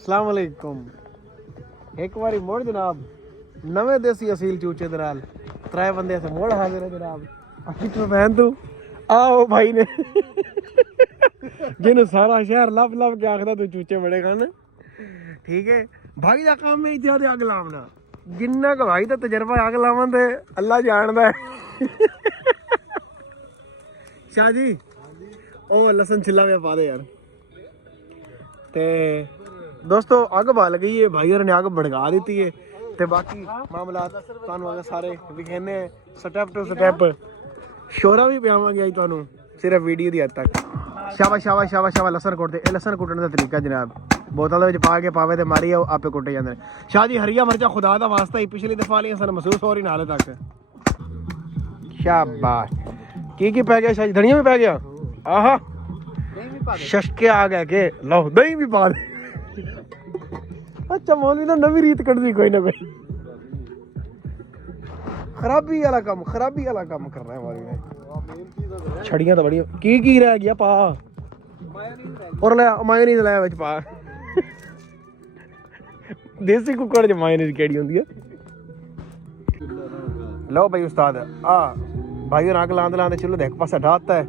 अस्सलाम वालेकुम। एक बारी मोड़ जनाब नवे देसी असील चूचे दे नाल त्रै बंदे से मोड़ हाजिर है जनाब। कितने बहन तू आओ भाई ने जिन्हों सारा शहर लब लब के आखदा तू चूचे बड़े खान। ठीक है भाई का काम है इत्यादि अग लावना जिन्ना का भाई का तजर्बा अग लावन ते अल्लाह जानदा है। शाह जी ओ लसन छिला में पा दे यार। ते दोस्तों अग बल गई है भाई ने अग भड़का दी है ते बाकी मामला तुहानू सारे विखेने स्टैप टू स्टैप शोरा भी पियावांगे अज तुहानू सिर्फ वीडियो की हद तक। शाबाश शाबाश शाबाश शाबाश लसन कुटते ये लसन कुटने का तरीका जनाब बोतल दे पा के पावे ते मारी आपे कुटे जाते हैं। शाह जी हरिया मर्चा खुदा का वास्ता ही पिछली दफा लिया सन महसूस हो रही नाले तक। शाबाश की पै गया शाह जी धनिया भी पै गया। आहा शशके आ गए के लो दही भी पा दे। अच्छा मौलवी ना नवी रीत कट दी कोई ना कोई खराबी वाला काम कर रहा है मौलवी ने। छड़ियां तो बड़ी की रह गया पा और ले मायोनीज लाया विच पा। देसी कुकड़ च मायोनीज केड़ी हुंदी है। लो भाई उस्ताद आ भाई रंग लांदे लांदे चलो देख पासा ढाता है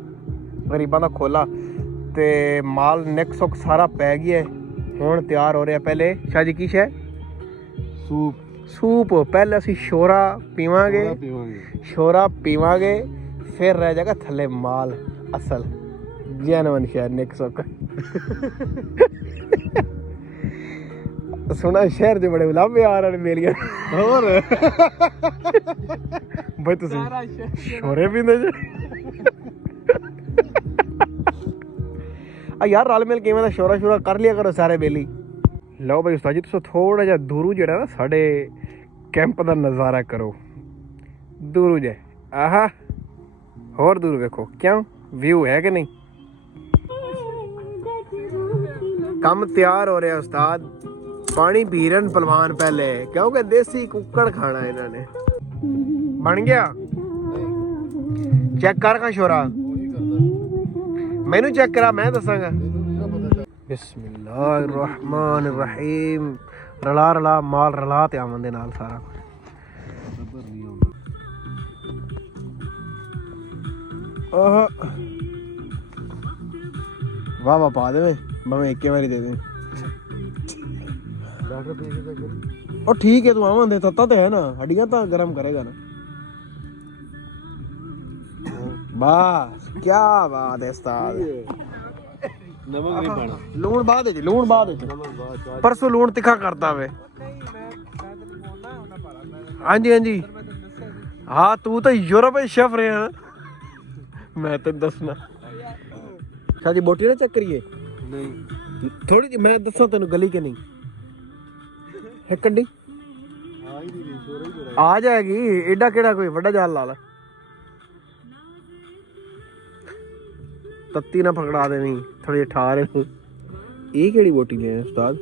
गरीबां दा खोला ते माल निक सुक सारा पै गया है। हुण तैयार हो रहा है। पहले शाह जी की शै सूप पहले असी शोरा पीवांगे फिर रह जाएगा थले माल असल जैनवन शहर निक सुक। सुना शहर जो बड़े लाभे आ रहे मेलियां और भाई तुसी शोरे पींदे जे यार रल मिल के शोरा शोरा कर लिया करो सारे बेली। लो भाई उस्ताद जी तुस थोड़ा जा दूरू जेड़ा ना साढ़े कैंप का नज़ारा करो दूरू जे। आहा होर दूर देखो क्यों व्यू है कि नहीं। कम तैयार हो रहा उस्ताद पानी पी रहे पलवान पहले क्योंकि देसी कुक्कड़ खाना इन्होंने बन गया। चेक कर का शोरा मैनू चेक करा मैं दसांगा। बिस्मिल्लाहिर्रहमानिर्रहीम रला रला माल रला ते आवन दे नाल सारा वाह वाह पा दे मैं एक बारी दे दूं। और ठीक है तू आवन दे तत्ता तो है ना हड्डियां तो गरम करेगा ना। बस क्या बात है उस्ताद नमक नहीं पाना लूण बाद परसों लूण तिखा करता वे। हाँ जी हाँ तू तो यूरोप शेफ रहे हैं मैं तेन दसना। शाह जी बोटी ना चेक करिए नहीं थोड़ी जी मैं दसा तेन गली के नहीं है कंडी आ जाएगी एडा केड़ा कोई बड़ा जाल ला ला तत्ती ना पकड़ा देनी थोड़ी ठार ये केड़ी बोटी ले उस्ताद।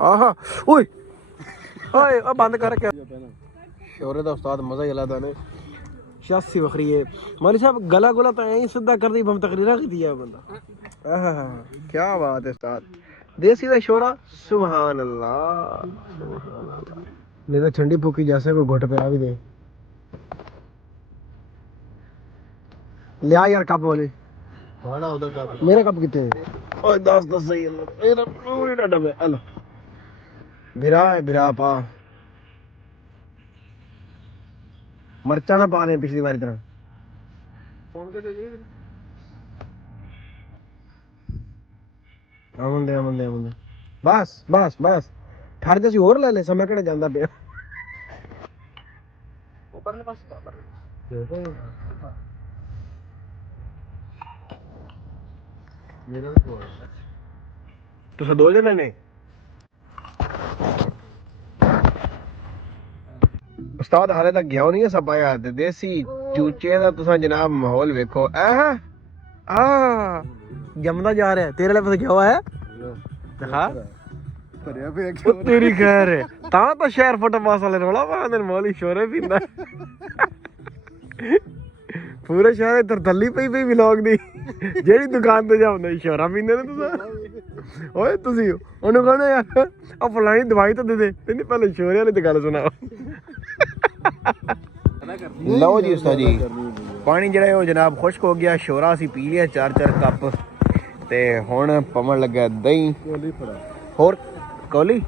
आहा ओए ओए बंद कर क्या शोरे दा उस्ताद मजा ही अलग ने शासी बखरी है मौलवी साहब गला गुला तो यही सीधा कर दी बम तकरीरा की दिया बंदा। आहा क्या बात है उस्ताद देसी दा शोरा सुभान अल्लाह नहीं तो ठंडी फूकी जैसे कोई घुट पे आ भी दे लिया यार कप बोले मेरे कप कितने ओए 10 सही है मेरा पूरी डब्बे हेलो बिरा पा मरचा ना पा दे पिछली बारी तरह आवन दे बस ठहर जैसी और ले ले समय केड़े जांदा पे ऊपर पास तुस दो जने ने उस्ताद हाले तक गया नहीं है सब आया देसी चूचे का तुसा जनाब माहौल वेखो जमदा जा रहा है तेरे लिए गया हुआ है दिखा तेरी खैर है ता तो शहर फुटपास वाले रोला पांदे मौली शोरे पींदा पूरे शहर तरतली पई व्लॉग दी जेड़ी दुकान ते जांदे शोरा पींदे ने तुसा ਓਏ ਤੁਸੀਂ ਉਹਨੂੰ ਕਹਣਾ ਯਾਰ ਆ ਫਲਾਣੀ ਦਵਾਈ ਤਾਂ ਦੇ ਦੇ ਕਹਿੰਦੀ ਪਹਿਲੇ ਸ਼ੋਰੇ ਵਾਲੀ ਤੇ ਗੱਲ ਸੁਣਾ ਲਓ ਜੀ ਉਸਤਾਦ ਜੀ ਪਾਣੀ ਜਿਹੜਾ ਉਹ ਜਨਾਬ ਖੁਸ਼ਕ ਹੋ ਗਿਆ ਸ਼ੋਰਾ ਅਸੀਂ ਪੀ ਲਿਆ 4-4 ਕੱਪ ਤੇ ਹੁਣ ਪਵਣ ਲੱਗਾ ਦਹੀਂ ਹੋਰ ਕੋਲੀ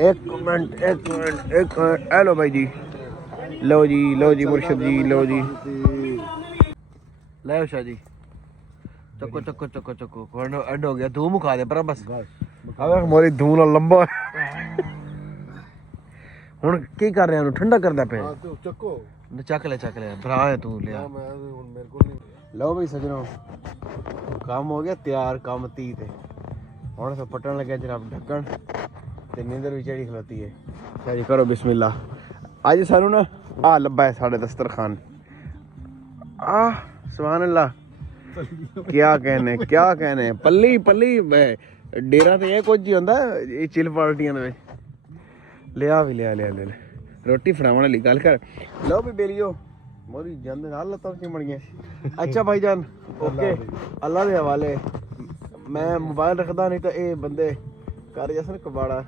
ਇੱਕ ਮਿੰਟ ਹੈਲੋ ਭਾਈ ਜੀ ਲਓ ਜੀ ਮੁਰਸ਼ਦ ਜੀ ਲਓ ਜੀ ਲੈ ਸ਼ਾਹ ਜੀ ਚੱਕੋ ਹੁਣ ਐਡ ਹੋ ਗਿਆ ਧੂਮ ਖਾ ਦੇ ਪਰ ਬਸ ਆਵੇ ਮੋਰੀ ਧੂਮ ਨਾਲ ਲੰਬਾ ਹੁਣ ਕੀ ਕਰ ਰਿਹਾ ਉਹਨੂੰ ਠੰਡਾ ਕਰਦਾ ਪਿਆ ਹਾਂ ਤੂੰ ਚੱਕ ਲੈ ਭਰਾ ਹੈ ਤੂੰ ਲਿਆ ਮੈਂ ਹੁਣ ਮੇਰੇ ਕੋਲ ਨਹੀਂ ਲਓ ਬਈ ਸਜਣੋ ਕੰਮ ਹੋ ਗਿਆ ਤਿਆਰ ਕੰਮ 30 ਤੇ ਹੁਣ ਸਭ ਪਟਣ ਲੱਗਿਆ ਜਨਾਬ ਢੱਕਣ ਤੇ ਨੀਂਦਰ ਵੀ ਚੜੀ ਖਲੋਤੀ ਹੈ ਸ਼ਾਹ ਜੀ ਕਰੋ ਬਿਸਮਿਲ੍ਲਾ ਅੱਜ ਸਾਨੂੰ ਨਾ ਆ ਲੱਭਾ ਹੈ ਸਾਡੇ ਦਸਤਰਖਾਨ ਆ ਸੁਭਾਨ ਅੱਲਾ क्या कहने पल्ली डेरा तो यह कुछ ही होंदा ये चिल पार्टियां दे लिया रोटी फड़ावन वाली गल कर लो भी बेलियो मोरी जंद नाल लत्तां चिमड़ गई अच्छा भाईजान ओके अल्लाह दे हवाले मैं मोबाइल रखदा नहीं तो ये बंदे कर जसन कबाड़ा